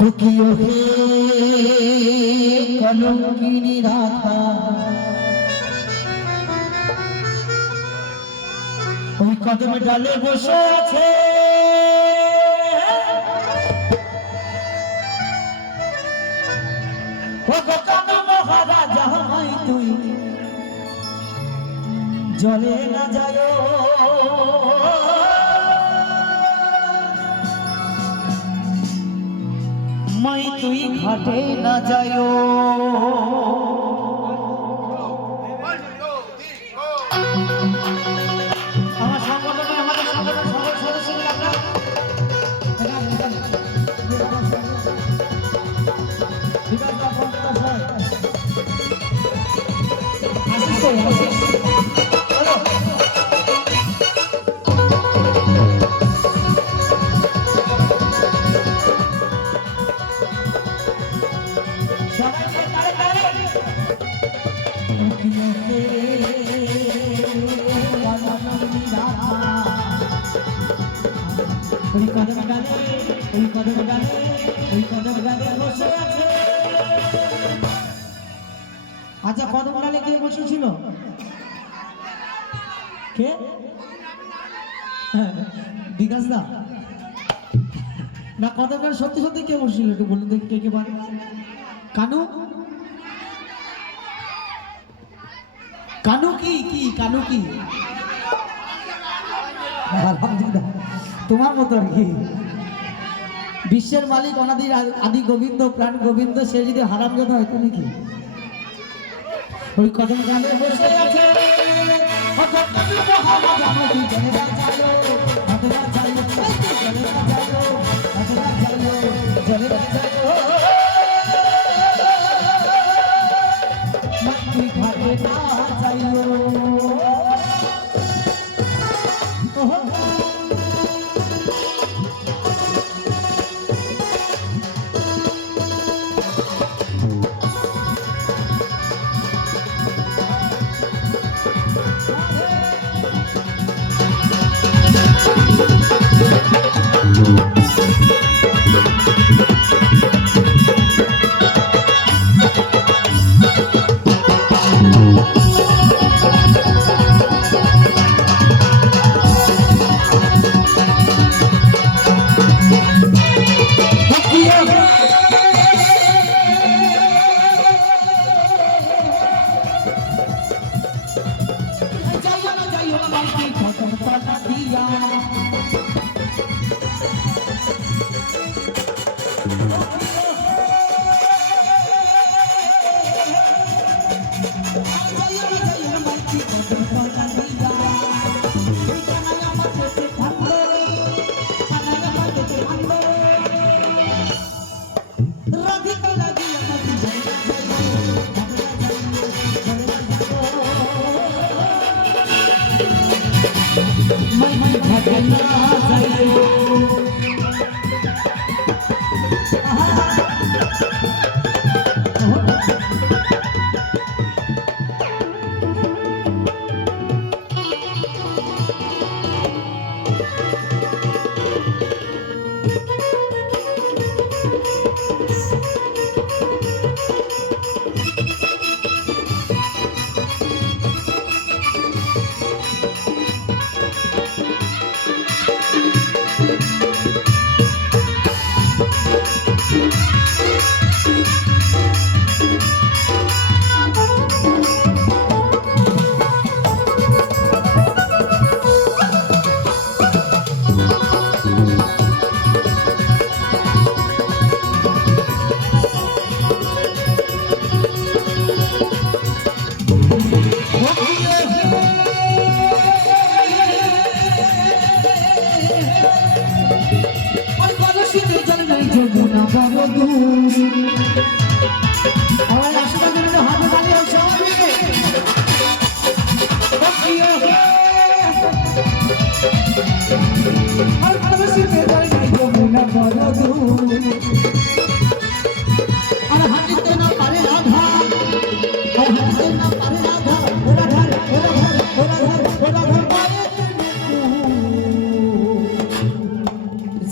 দুঃখিও হে কলঙ্কিনী রাধা, ওই কদমে ডালে বসে আছে ও গোকানো মহারাজা, হয় তুই জলে না যায়, মই তুই ঘাটে না যায়। আমার সংগঠনে আমাদের সংগঠন সকল সদস্যদের আমরা আচ্ছা, কদম ডালে কে বসেছিল? কে? বিকাশ দা না, কদম ডালে সত্যি সত্যি কে বসেছিল? একটু বলুন দেখি কে কে পারে। কানু? কানু কি কি কানু কি? তোমার মতো আর কি। বিশ্বের মালিক অনাদির আদি গোবিন্দ, প্রাণ গোবিন্দ, সে যদি হারামজাদা হয় তুমি কি? ওই কদম ডালে বসে আছে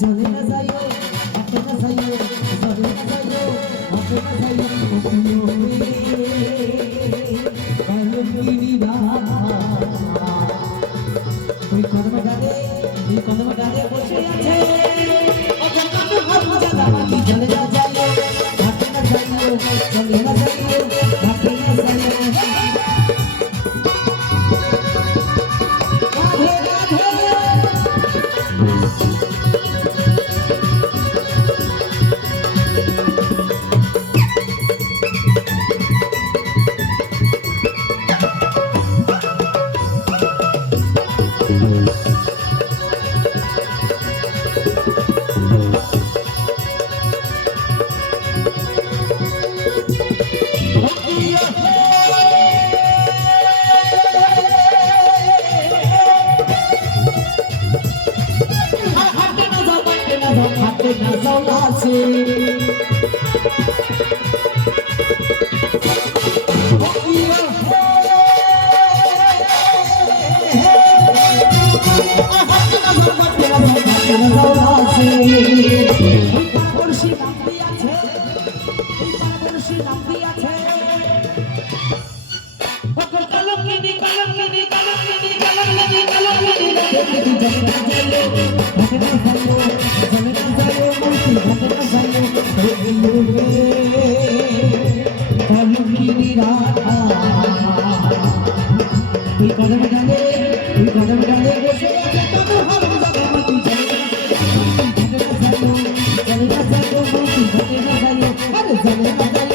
জলে না যাইও, হাতে না যাইও, জলে ওই কদমে ডালে বসে আছে চলে যা যাইও ঘাটে না যাইও চলে না যাইও ঘাটে না যাইও Hãy subscribe cho kênh Ghiền Mì Gõ để không bỏ lỡ